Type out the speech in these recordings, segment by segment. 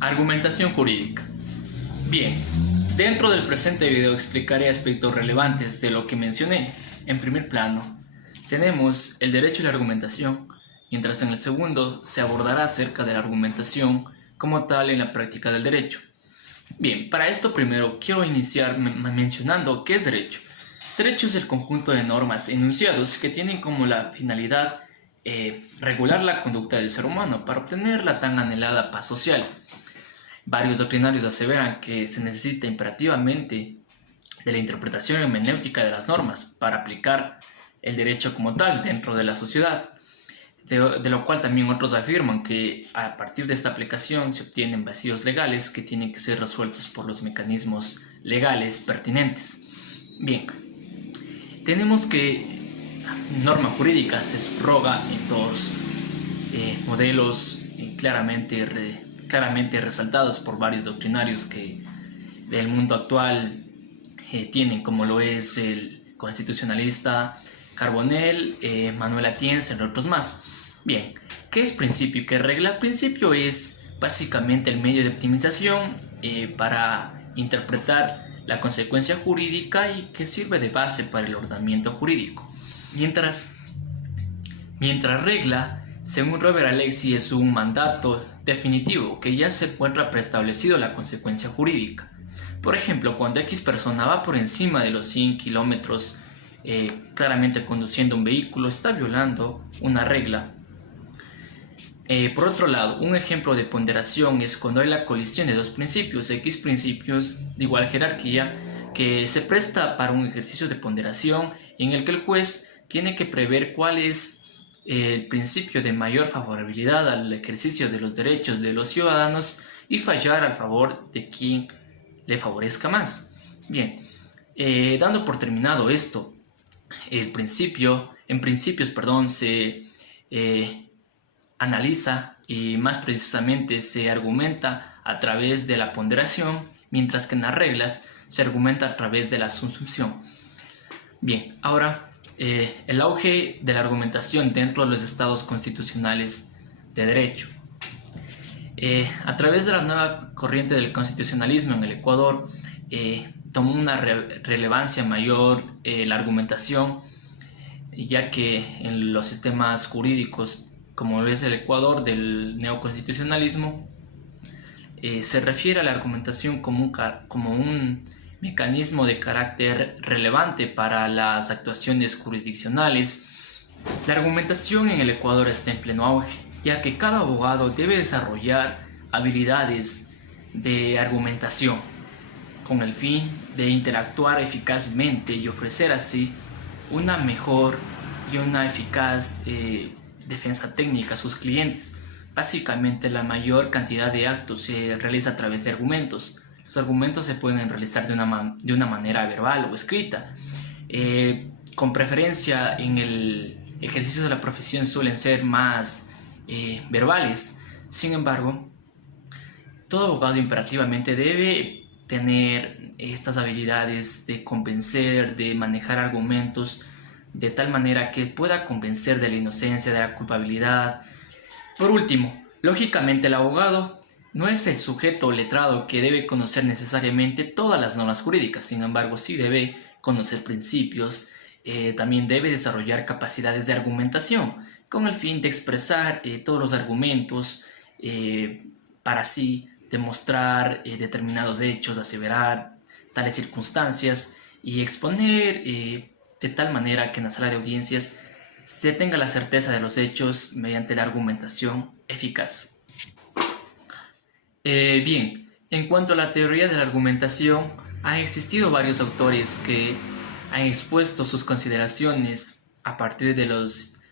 Argumentación jurídica. Bien, dentro del presente video explicaré aspectos relevantes de lo que mencioné. En primer plano, tenemos el derecho y la argumentación, mientras en el segundo se abordará acerca de la argumentación como tal en la práctica del derecho. Bien, para esto primero quiero iniciar mencionando qué es derecho. Derecho es el conjunto de normas enunciados que tienen como la finalidad regular la conducta del ser humano para obtener la tan anhelada paz social. Varios doctrinarios aseveran que se necesita imperativamente de la interpretación hermenéutica de las normas para aplicar el derecho como tal dentro de la sociedad, de lo cual también otros afirman que a partir de esta aplicación se obtienen vacíos legales que tienen que ser resueltos por los mecanismos legales pertinentes. Bien, tenemos que norma jurídica se subroga en dos modelos claramente resaltados por varios doctrinarios que del mundo actual tienen, como lo es el constitucionalista Carbonell, Manuel Atienza, entre otros más. Bien, ¿qué es principio y qué regla? Principio es básicamente el medio de optimización para interpretar la consecuencia jurídica y que sirve de base para el ordenamiento jurídico. Mientras regla, según Robert Alexis, es un mandato definitivo que ya se encuentra preestablecido la consecuencia jurídica. Por ejemplo, cuando X persona va por encima de los 100 kilómetros claramente conduciendo un vehículo, está violando una regla. Por otro lado, un ejemplo de ponderación es cuando hay la colisión de dos principios, X principios de igual jerarquía, que se presta para un ejercicio de ponderación en el que el juez tiene que prever cuál es el principio de mayor favorabilidad al ejercicio de los derechos de los ciudadanos y fallar al favor de quien le favorezca más. Bien, dando por terminado esto, en principios se analiza y más precisamente se argumenta a través de la ponderación, mientras que en las reglas se argumenta a través de la subsunción. Bien, ahora el auge de la argumentación dentro de los estados constitucionales de derecho. A través de la nueva corriente del constitucionalismo en el Ecuador, tomó una relevancia mayor la argumentación, ya que en los sistemas jurídicos, como es el Ecuador del neoconstitucionalismo, se refiere a la argumentación como un mecanismo de carácter relevante para las actuaciones jurisdiccionales. La argumentación en el Ecuador está en pleno auge, ya que cada abogado debe desarrollar habilidades de argumentación con el fin de interactuar eficazmente y ofrecer así una mejor y una eficaz defensa técnica a sus clientes. Básicamente, la mayor cantidad de actos se realiza a través de argumentos. Los argumentos se pueden realizar de una manera verbal o escrita. Con preferencia en el ejercicio de la profesión suelen ser más verbales. Sin embargo, todo abogado imperativamente debe tener estas habilidades de convencer, de manejar argumentos de tal manera que pueda convencer de la inocencia, de la culpabilidad. Por último, lógicamente el abogado no es el sujeto letrado que debe conocer necesariamente todas las normas jurídicas, sin embargo sí debe conocer principios, también debe desarrollar capacidades de argumentación con el fin de expresar todos los argumentos para así demostrar determinados hechos, aseverar tales circunstancias y exponer de tal manera que en la sala de audiencias se tenga la certeza de los hechos mediante la argumentación eficaz. Bien, en cuanto a la teoría de la argumentación, han existido varios autores que han expuesto sus consideraciones a partir de los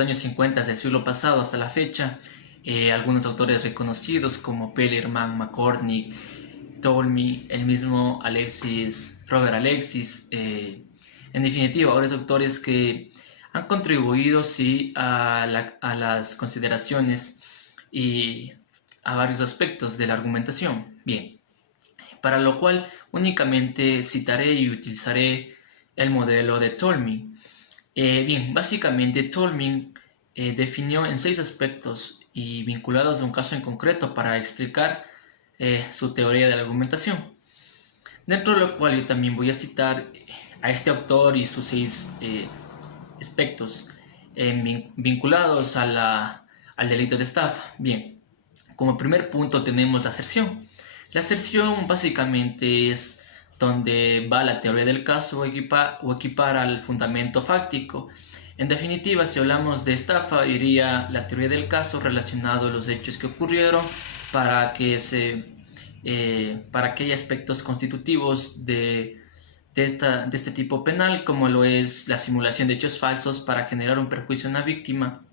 años 50 del siglo pasado hasta la fecha. Algunos autores reconocidos como Pellerman, McCormick, Tolmi, el mismo Robert Alexis, en definitiva, varios autores que han contribuido sí a las consideraciones y a varios aspectos de la argumentación. Bien, para lo cual únicamente citaré y utilizaré el modelo de Tolmi. Bien, básicamente Tolmi definió en 6 aspectos y vinculados a un caso en concreto para explicar su teoría de la argumentación. Dentro de lo cual yo también voy a citar a este autor y sus 6 aspectos vinculados al delito de estafa. Bien, como primer punto tenemos la aserción. La aserción básicamente es donde va la teoría del caso o equipar al fundamento fáctico. En definitiva, si hablamos de estafa, iría la teoría del caso relacionado a los hechos que ocurrieron para que hay aspectos constitutivos de este tipo penal, como lo es la simulación de hechos falsos para generar un perjuicio a una víctima,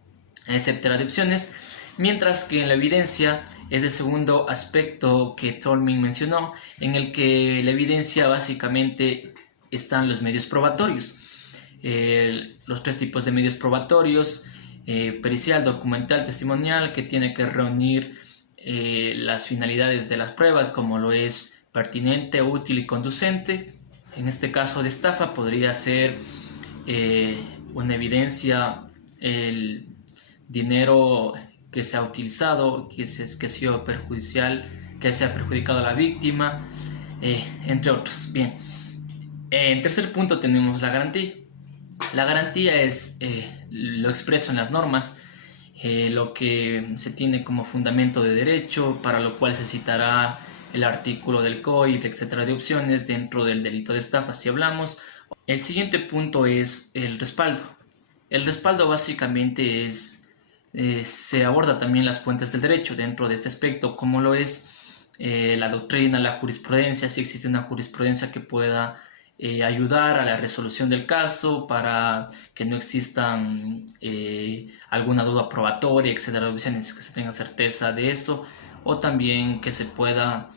etcétera, de opciones, mientras que en la evidencia es el segundo aspecto que Tolmin mencionó, en el que la evidencia básicamente están los medios probatorios. Los 3 tipos de medios probatorios: pericial, documental, testimonial, que tiene que reunir las finalidades de las pruebas, como lo es pertinente, útil y conducente. En este caso de estafa podría ser una evidencia, el dinero que se ha utilizado, que ha sido perjudicial, que se ha perjudicado a la víctima, entre otros. Bien, en tercer punto tenemos la garantía. La garantía es lo expreso en las normas, lo que se tiene como fundamento de derecho, para lo cual se citará el artículo del COIF, etcétera, de opciones dentro del delito de estafa, si hablamos. El siguiente punto es el respaldo. El respaldo básicamente se aborda también las fuentes del derecho dentro de este aspecto, como lo es la doctrina, la jurisprudencia, si existe una jurisprudencia que pueda ayudar a la resolución del caso para que no exista alguna duda probatoria, etcétera, que se tenga certeza de eso, o también que se pueda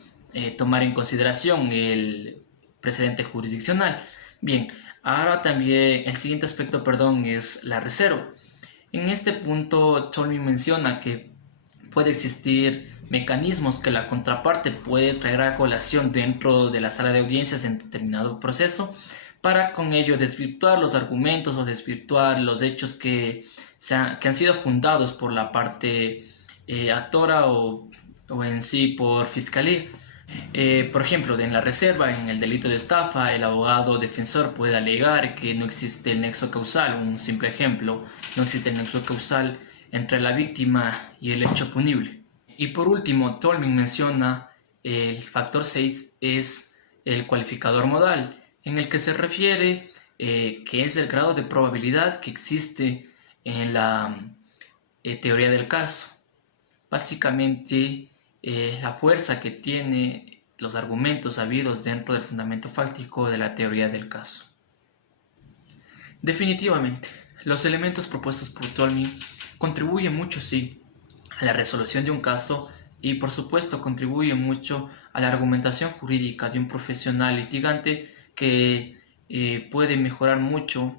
tomar en consideración el precedente jurisdiccional. Bien, ahora también el siguiente aspecto, es la reserva. En este punto, Tolmin menciona que puede existir mecanismos que la contraparte puede traer a colación dentro de la sala de audiencias en determinado proceso, para con ello desvirtuar los argumentos o desvirtuar los hechos que han sido fundados por la parte actora o en sí por fiscalía. Por ejemplo, en la reserva, en el delito de estafa, el abogado defensor puede alegar que no existe el nexo causal. Un simple ejemplo: no existe el nexo causal entre la víctima y el hecho punible. Y por último, Tolmin menciona el factor 6, es el cualificador modal, en el que se refiere que es el grado de probabilidad que existe en la teoría del caso. Básicamente, la fuerza que tiene los argumentos habidos dentro del fundamento fáctico de la teoría del caso. Definitivamente, los elementos propuestos por Tolmin contribuyen mucho, sí, a la resolución de un caso, y por supuesto contribuyen mucho a la argumentación jurídica de un profesional litigante, que puede mejorar mucho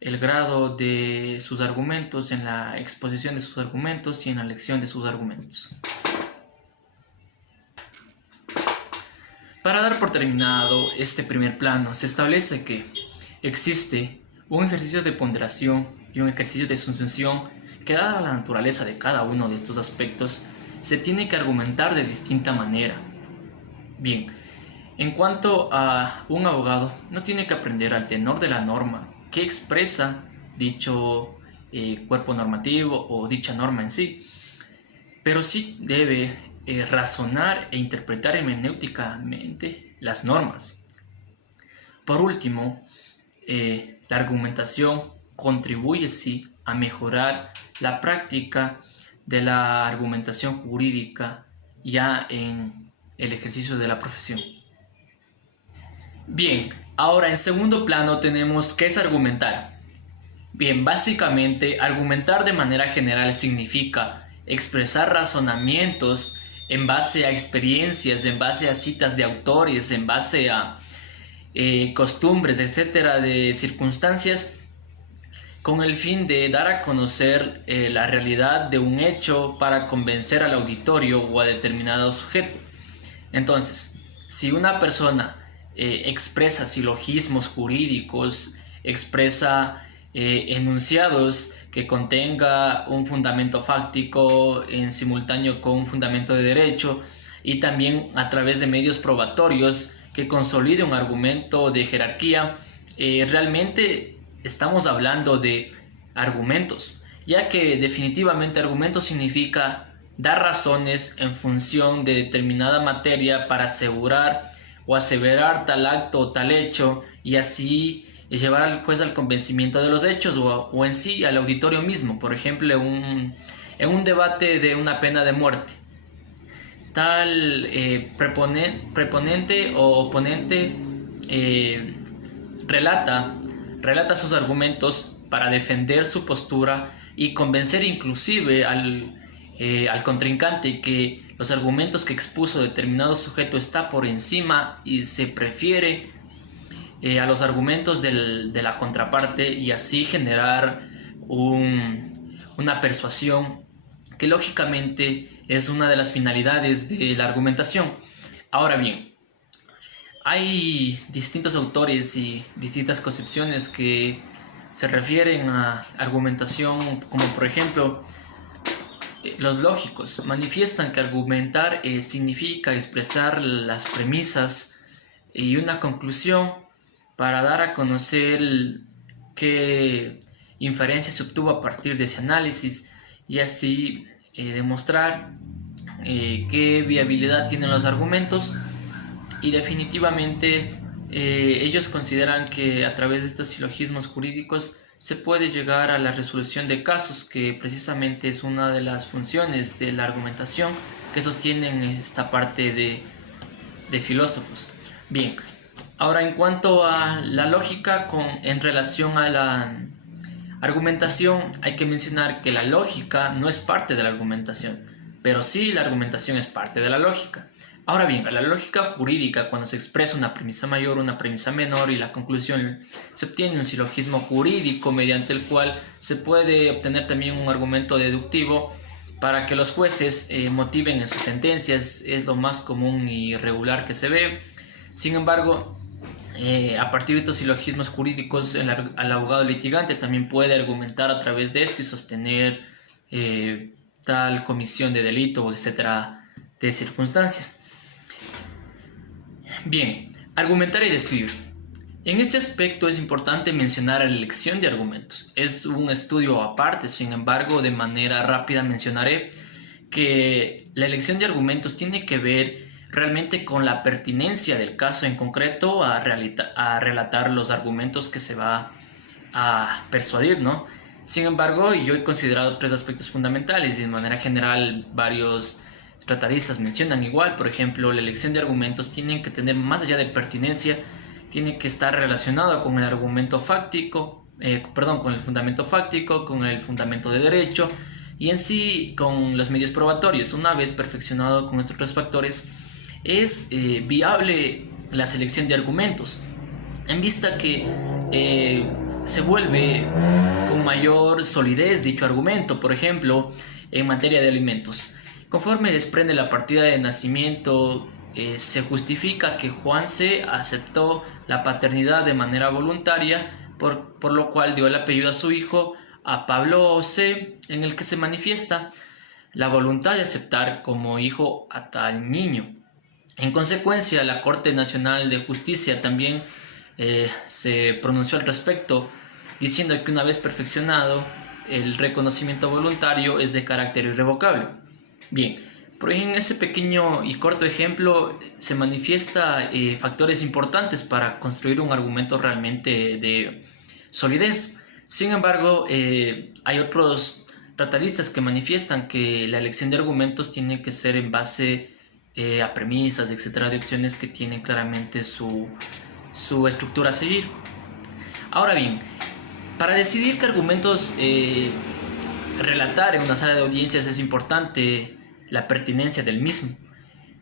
el grado de sus argumentos en la exposición de sus argumentos y en la elección de sus argumentos. Para dar por terminado este primer plano, se establece que existe un ejercicio de ponderación y un ejercicio de sunción que, dada la naturaleza de cada uno de estos aspectos, se tiene que argumentar de distinta manera. Bien, en cuanto a un abogado, no tiene que aprender al tenor de la norma que expresa dicho cuerpo normativo o dicha norma en sí, pero sí debe razonar e interpretar hermenéuticamente las normas. Por último, la argumentación contribuye sí a mejorar la práctica de la argumentación jurídica ya en el ejercicio de la profesión. Bien, ahora en segundo plano tenemos qué es argumentar. Bien, básicamente argumentar de manera general significa expresar razonamientos en base a experiencias, en base a citas de autores, en base a costumbres, etcétera, de circunstancias, con el fin de dar a conocer la realidad de un hecho para convencer al auditorio o a determinado sujeto. Entonces, si una persona expresa silogismos jurídicos, expresa enunciados que contenga un fundamento fáctico en simultáneo con un fundamento de derecho, y también a través de medios probatorios que consolide un argumento de jerarquía. Realmente estamos hablando de argumentos, ya que definitivamente argumento significa dar razones en función de determinada materia para asegurar o aseverar tal acto o tal hecho, y así llevar al juez al convencimiento de los hechos o en sí al auditorio mismo. Por ejemplo, en un debate de una pena de muerte, tal preponente o oponente relata sus argumentos para defender su postura y convencer inclusive al contrincante que los argumentos que expuso determinado sujeto está por encima y se prefiere a los argumentos de la contraparte, y así generar una persuasión que lógicamente es una de las finalidades de la argumentación. Ahora bien, hay distintos autores y distintas concepciones que se refieren a argumentación, como por ejemplo los lógicos manifiestan que argumentar significa expresar las premisas y una conclusión para dar a conocer qué inferencia se obtuvo a partir de ese análisis, y así demostrar qué viabilidad tienen los argumentos. Y definitivamente ellos consideran que a través de estos silogismos jurídicos se puede llegar a la resolución de casos, que precisamente es una de las funciones de la argumentación que sostienen esta parte de filósofos. Bien, ahora en cuanto a la lógica en relación a la argumentación, hay que mencionar que la lógica no es parte de la argumentación, pero sí la argumentación es parte de la lógica. Ahora bien, la lógica jurídica, cuando se expresa una premisa mayor, una premisa menor y la conclusión, se obtiene un silogismo jurídico mediante el cual se puede obtener también un argumento deductivo para que los jueces motiven en sus sentencias. Es lo más común y regular que se ve. Sin embargo, a partir de estos silogismos jurídicos, el abogado litigante también puede argumentar a través de esto y sostener tal comisión de delito, etcétera, de circunstancias. Bien, argumentar y decidir. En este aspecto es importante mencionar la elección de argumentos. Es un estudio aparte, sin embargo, de manera rápida mencionaré que la elección de argumentos tiene que ver realmente con la pertinencia del caso en concreto a relatar los argumentos que se va a persuadir, ¿no? Sin embargo, yo he considerado tres aspectos fundamentales y de manera general varios tratadistas mencionan igual. Por ejemplo, la elección de argumentos tiene que tener, más allá de pertinencia, tiene que estar relacionado con el argumento fáctico, con el fundamento fáctico, con el fundamento de derecho y en sí con los medios probatorios. Una vez perfeccionado con estos tres factores, es viable la selección de argumentos, en vista que se vuelve con mayor solidez dicho argumento. Por ejemplo, en materia de alimentos, conforme desprende la partida de nacimiento, se justifica que Juan C. aceptó la paternidad de manera voluntaria, por lo cual dio el apellido a su hijo, a Pablo C., en el que se manifiesta la voluntad de aceptar como hijo a tal niño. En consecuencia, la Corte Nacional de Justicia también se pronunció al respecto, diciendo que una vez perfeccionado, el reconocimiento voluntario es de carácter irrevocable. Bien, en ese pequeño y corto ejemplo se manifiesta factores importantes para construir un argumento realmente de solidez. Sin embargo, hay otros tratadistas que manifiestan que la elección de argumentos tiene que ser en base a premisas, etcétera, de opciones que tienen claramente su estructura a seguir. Ahora bien, para decidir qué argumentos relatar en una sala de audiencias es importante la pertinencia del mismo.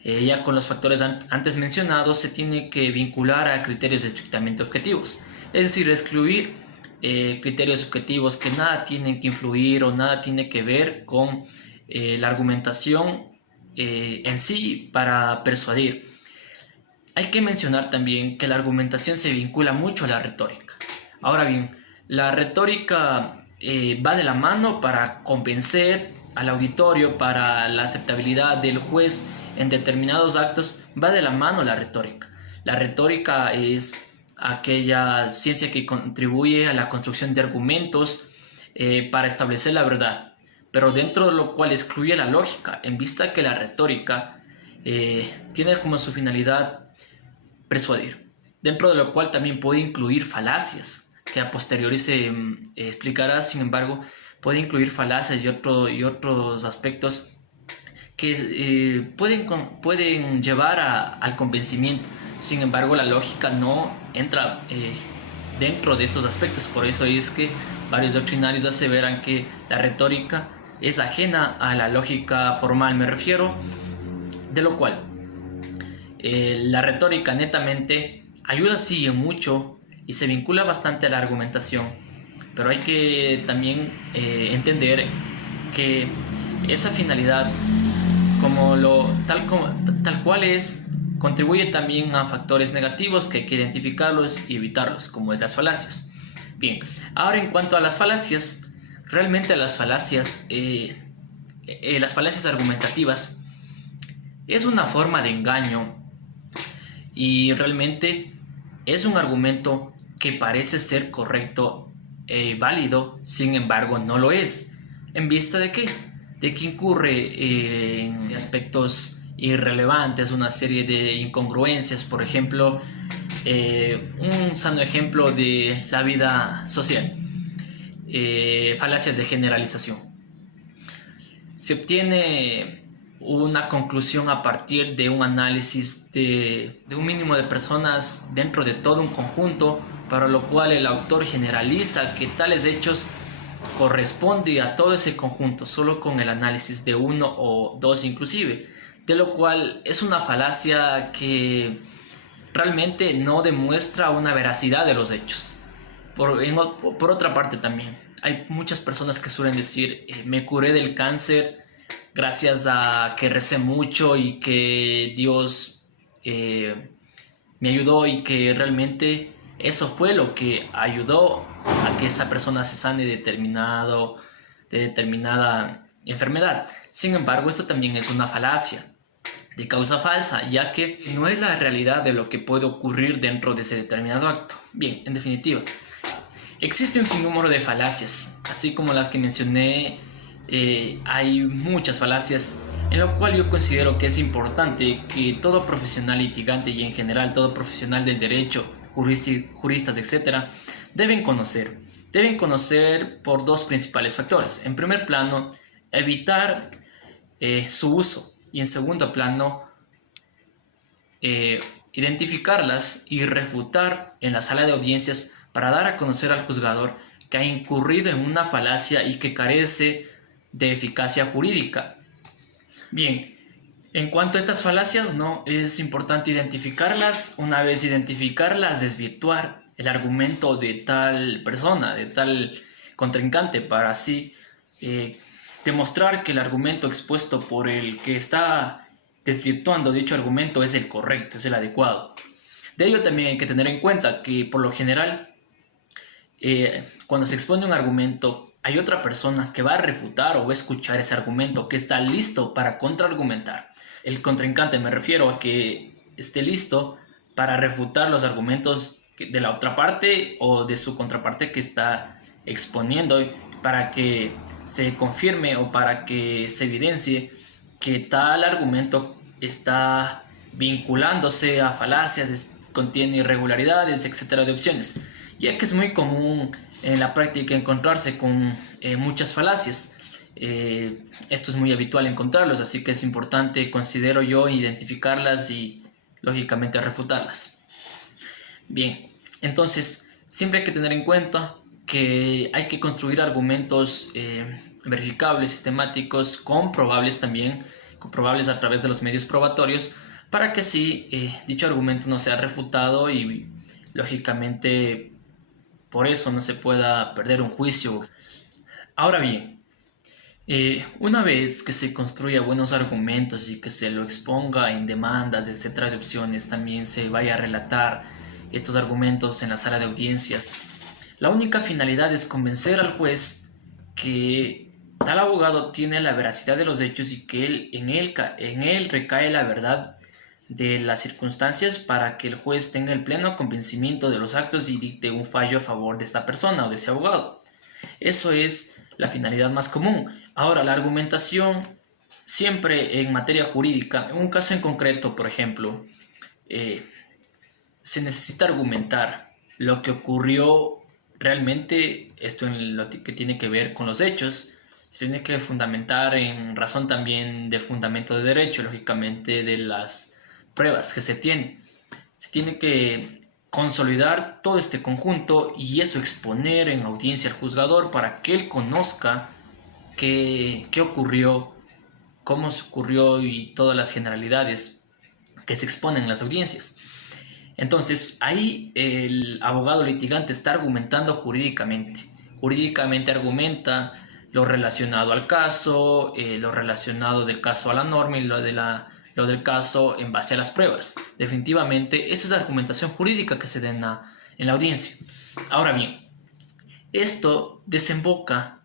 Ya con los factores antes mencionados se tiene que vincular a criterios estrictamente objetivos, es decir, excluir criterios subjetivos que nada tienen que influir o nada tiene que ver con la argumentación en sí para persuadir. Hay que mencionar también que la argumentación se vincula mucho a la retórica. Ahora bien, La retórica va de la mano para convencer al auditorio, para la aceptabilidad del juez en determinados actos, va de la mano la retórica. La retórica es aquella ciencia que contribuye a la construcción de argumentos para establecer la verdad, pero dentro de lo cual excluye la lógica, en vista que la retórica tiene como su finalidad persuadir, dentro de lo cual también puede incluir falacias, que a posteriori se explicará. Sin embargo, puede incluir falacias y otros aspectos que pueden llevar al convencimiento. Sin embargo, la lógica no entra dentro de estos aspectos. Por eso es que varios doctrinarios aseveran que la retórica es ajena a la lógica formal. Me refiero, de lo cual la retórica netamente ayuda sí en mucho y se vincula bastante a la argumentación, pero hay que también entender que esa finalidad, tal cual es, contribuye también a factores negativos que hay que identificarlos y evitarlos, como es las falacias. Bien, ahora en cuanto a las falacias, realmente las falacias argumentativas es una forma de engaño y realmente es un argumento que parece ser correcto y válido, sin embargo no lo es. ¿En vista de qué? De que incurre en aspectos irrelevantes, una serie de incongruencias. Por ejemplo, un sano ejemplo de la vida social, falacias de generalización. Se obtiene una conclusión a partir de un análisis de un mínimo de personas dentro de todo un conjunto, para lo cual el autor generaliza que tales hechos corresponde a todo ese conjunto solo con el análisis de uno o dos inclusive, de lo cual es una falacia que realmente no demuestra una veracidad de los hechos. Por otra parte también hay muchas personas que suelen decir me curé del cáncer gracias a que recé mucho y que Dios me ayudó, y que realmente eso fue lo que ayudó a que esta persona se sane de determinada enfermedad. Sin embargo, esto también es una falacia de causa falsa, ya que no es la realidad de lo que puede ocurrir dentro de ese determinado acto. Bien, en definitiva, existe un sinnúmero de falacias, así como las que mencioné. Hay muchas falacias, en lo cual yo considero que es importante que todo profesional litigante y en general todo profesional del derecho, juristas, etc., deben conocer por dos principales factores. En primer plano, evitar su uso, y en segundo plano, identificarlas y refutar en la sala de audiencias para dar a conocer al juzgador que ha incurrido en una falacia y que carece de eficacia jurídica. Bien, en cuanto a estas falacias, no es importante identificarlas. Una vez identificarlas, desvirtuar el argumento de tal persona, de tal contrincante, para así demostrar que el argumento expuesto por el que está desvirtuando dicho argumento es el correcto, es el adecuado. De ello también hay que tener en cuenta que por lo general cuando se expone un argumento, hay otra persona que va a refutar o va a escuchar ese argumento, que está listo para contraargumentar. El contrincante, me refiero a que esté listo para refutar los argumentos de la otra parte o de su contraparte que está exponiendo, para que se confirme o para que se evidencie que tal argumento está vinculándose a falacias, contiene irregularidades, etcétera, de opciones, ya que es muy común en la práctica encontrarse con muchas falacias. Esto es muy habitual encontrarlos, así que es importante, considero yo, identificarlas y lógicamente refutarlas. Bien, entonces siempre hay que tener en cuenta que hay que construir argumentos verificables, sistemáticos, comprobables también, comprobables a través de los medios probatorios, para que así dicho argumento no sea refutado y lógicamente por eso no se pueda perder un juicio. Ahora bien, una vez que se construya buenos argumentos y que se lo exponga en demandas, etcétera, de opciones, también se vaya a relatar estos argumentos en la sala de audiencias, La única finalidad es convencer al juez que tal abogado tiene la veracidad de los hechos y que en él recae la verdad de las circunstancias para que el juez tenga el pleno convencimiento de los actos y dicte un fallo a favor de esta persona o de ese abogado. Eso es la finalidad más común. Ahora, la argumentación siempre en materia jurídica, en un caso en concreto, por ejemplo, se necesita argumentar lo que ocurrió realmente, esto en lo que tiene que ver con los hechos. Se tiene que fundamentar en razón también del fundamento de derecho, lógicamente de las pruebas que se tienen. Se tiene que consolidar todo este conjunto y eso exponer en audiencia al juzgador para que él conozca qué ocurrió, cómo se ocurrió y todas las generalidades que se exponen en las audiencias. Entonces, ahí el abogado litigante está argumentando jurídicamente. Jurídicamente argumenta lo relacionado al caso, lo relacionado del caso a la norma y lo del caso en base a las pruebas. Definitivamente, esa es la argumentación jurídica que se da en la audiencia. Ahora bien, esto desemboca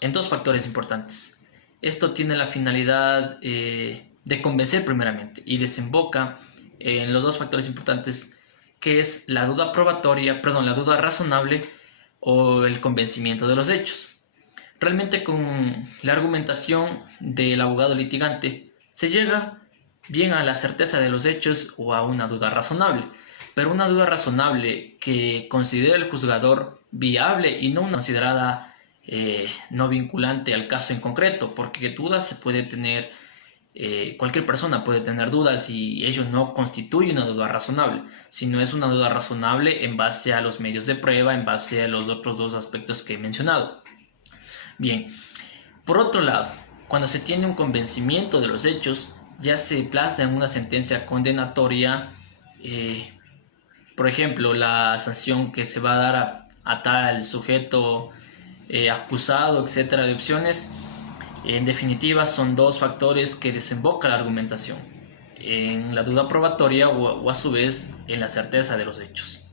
en dos factores importantes. Esto tiene la finalidad de convencer primeramente y desemboca en los dos factores importantes, que es la duda la duda razonable o el convencimiento de los hechos. Realmente con la argumentación del abogado litigante se llega bien a la certeza de los hechos o a una duda razonable, pero una duda razonable que considere el juzgador viable y no una considerada no vinculante al caso en concreto, porque dudas se puede tener, cualquier persona puede tener dudas y ello no constituye una duda razonable, sino es una duda razonable en base a los medios de prueba, en base a los otros dos aspectos que he mencionado. Bien, por otro lado, cuando se tiene un convencimiento de los hechos, ya se plasma en una sentencia condenatoria, por ejemplo, la sanción que se va a dar a tal sujeto acusado, etcétera, de opciones. En definitiva, son dos factores que desemboca la argumentación, en la duda probatoria o a su vez en la certeza de los hechos.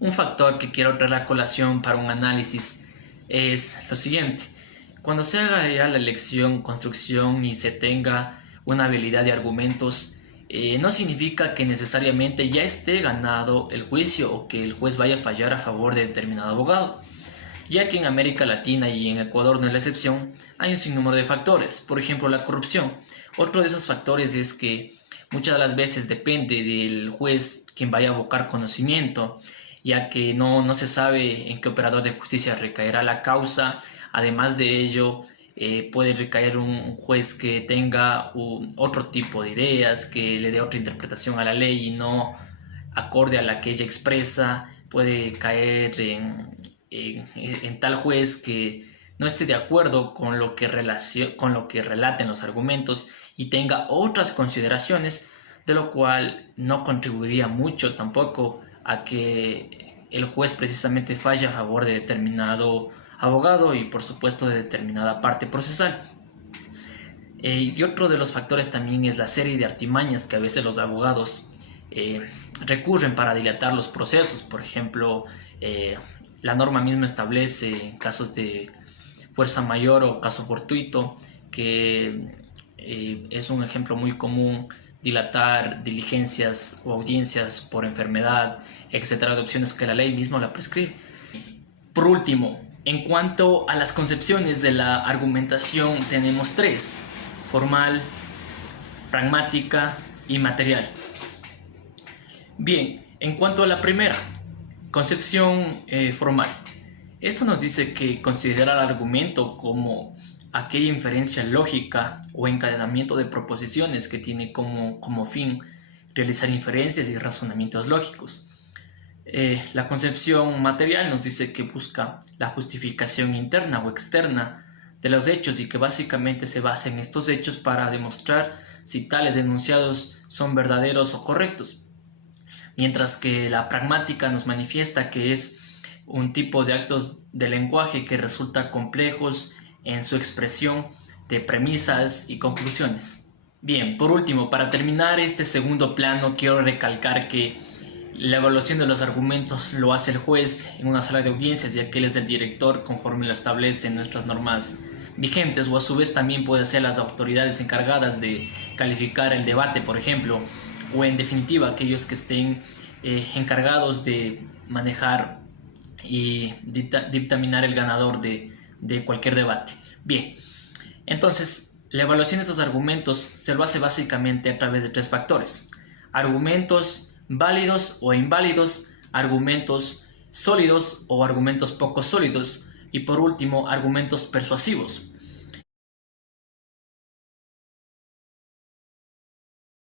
Un factor que quiero traer a colación para un análisis es lo siguiente: cuando se haga ya la elección, construcción y se tenga una habilidad de argumentos, no significa que necesariamente ya esté ganado el juicio o que el juez vaya a fallar a favor de determinado abogado, ya que en América Latina y en Ecuador no es la excepción. Hay un sinnúmero de factores, por ejemplo la corrupción. Otro de esos factores es que muchas de las veces depende del juez quien vaya a abocar conocimiento, ya que no se sabe en qué operador de justicia recaerá la causa. Además de ello, puede recaer un juez que tenga otro tipo de ideas, que le dé otra interpretación a la ley y no acorde a la que ella expresa. Puede caer en tal juez que no esté de acuerdo con lo que relaten los argumentos y tenga otras consideraciones, de lo cual no contribuiría mucho tampoco a que el juez precisamente falle a favor de determinado abogado y por supuesto de determinada parte procesal. Y otro de los factores también es la serie de artimañas que a veces los abogados recurren para dilatar los procesos. Por ejemplo, la norma misma establece en casos de fuerza mayor o caso fortuito que es un ejemplo muy común dilatar diligencias o audiencias por enfermedad, etcétera, de opciones que la ley misma la prescribe. Por último, en cuanto a las concepciones de la argumentación, tenemos tres: formal, pragmática y material. Bien, en cuanto a la primera, concepción formal, esto nos dice que considera el argumento como aquella inferencia lógica o encadenamiento de proposiciones que tiene como fin realizar inferencias y razonamientos lógicos. La concepción material nos dice que busca la justificación interna o externa de los hechos y que básicamente se basa en estos hechos para demostrar si tales enunciados son verdaderos o correctos. Mientras que la pragmática nos manifiesta que es un tipo de actos de lenguaje que resulta complejos en su expresión de premisas y conclusiones. Bien, por último, para terminar este segundo plano, quiero recalcar que La evaluación de los argumentos lo hace el juez en una sala de audiencias, ya que él es el director conforme lo establecen nuestras normas vigentes, o a su vez también puede ser las autoridades encargadas de calificar el debate, por ejemplo, o en definitiva aquellos que estén encargados de manejar y dictaminar el ganador de cualquier debate. Bien, entonces la evaluación de estos argumentos se lo hace básicamente a través de 3 factores: argumentos válidos o inválidos, argumentos sólidos o argumentos poco sólidos, y por último argumentos persuasivos.